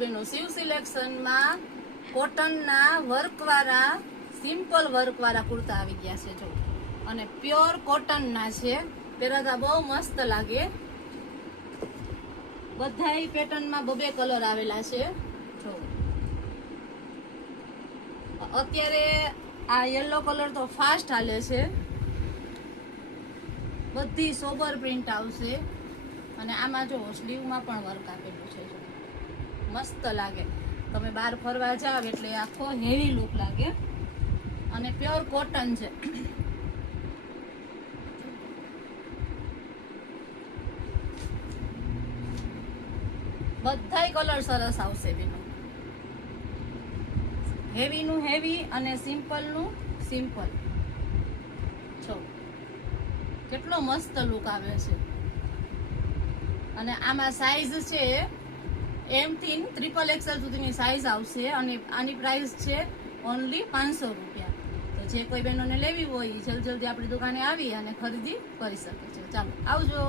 બેનો શિવ સિલેક્શન માં કોટન ના વર્ક વાળા સિમ્પલ વર્ક વાળા કુર્તા આવી ગયા છે જો, અને પ્યોર કોટન ના છે, પહેરતા બહુ મસ્ત લાગે. બધાય પેટર્ન માં બબે કલર આવેલા છે જો. અત્યારે આ યલો કલર તો ફાસ્ટ હાલે છે. બધી સોબર પ્રિન્ટ આવશે, અને આમાં જો સ્લીવમાં પણ વર્ક આપેલું છે જો, મસ્ત લાગે. તમે બહાર ફરવા જાવ એટલે આખો હેવી લુક લાગે, અને પ્યોર કોટન છે. બધાય કલર સરસ આવશે બેનો. હેવી નું હેવી અને સિમ્પલ નું સિમ્પલ જો, કેટલો મસ્ત લુક આવે છે. અને આમાં સાઈઝ છે M થી XXL સુધીની સાઈઝ આવશે, અને આની પ્રાઇસ છે ઓનલી 500 રૂપિયા. તો જે કોઈ બહેનોને લેવી હોય જલ્દી આપણી દુકાને આવી અને ખરીદી કરી શકે છે. ચાલો આવજો.